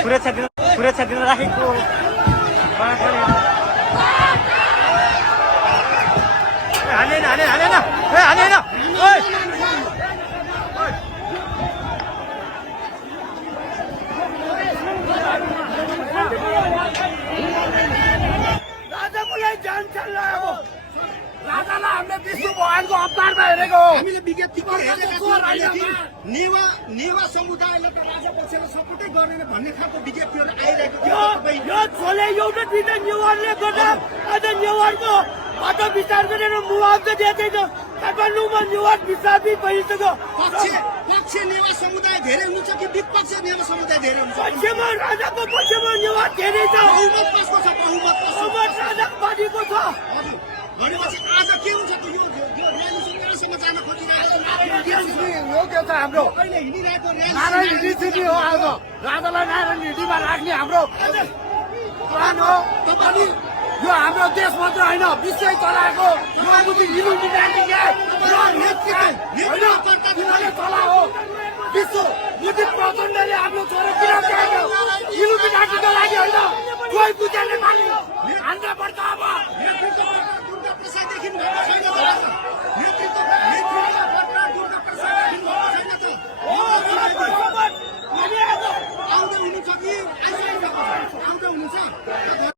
सुरक्षा दिन राखेको राजाकोलाई जान चल्लायो राजालाई हामीले विष्णु भगवानको अवतारमा हेरेको हामीले विज्ञप्तिको नेवा समुदायले त राजा पक्षलाई सपोर्टै गरेन भन्ने खालको विज्ञप्तिहरू आइरहेको यो छोले एउटा दिँदै नेवारले गर्दा आज नेवारको बाटो विचार गरेर मुआवजा दिँदैछ काठमाडौँमा नेवार विस्थापित भइसक्यो पक्ष नेवा समुदाय धेरै हुन्छ कि विपक्ष नेवा समुदाय धेरै हुन्छ पक्षमा राजाको पक्षमा नेवार धेरै छ बहुमत कसको छ बहुमत राजाको पार्टीको छ भनेपछि आज के हुन्छ त यो र्यालीसँग जान हो त्यो त हाम्रो अहिले हिँडिरहेको नारायण हिँडी हो आज राजालाई नारायण हिँडीमा राख्ने हाम्रो प्लान हो अनि यो हाम्रो देश मात्र होइन विश्वै चलाएको यो बुद्धि चला हो विश्व बुद्धि प्रचण्डले आफ्नो छोरा किन इलुमिनाटीको लागि होइन कोही बुझ्ने मान्यो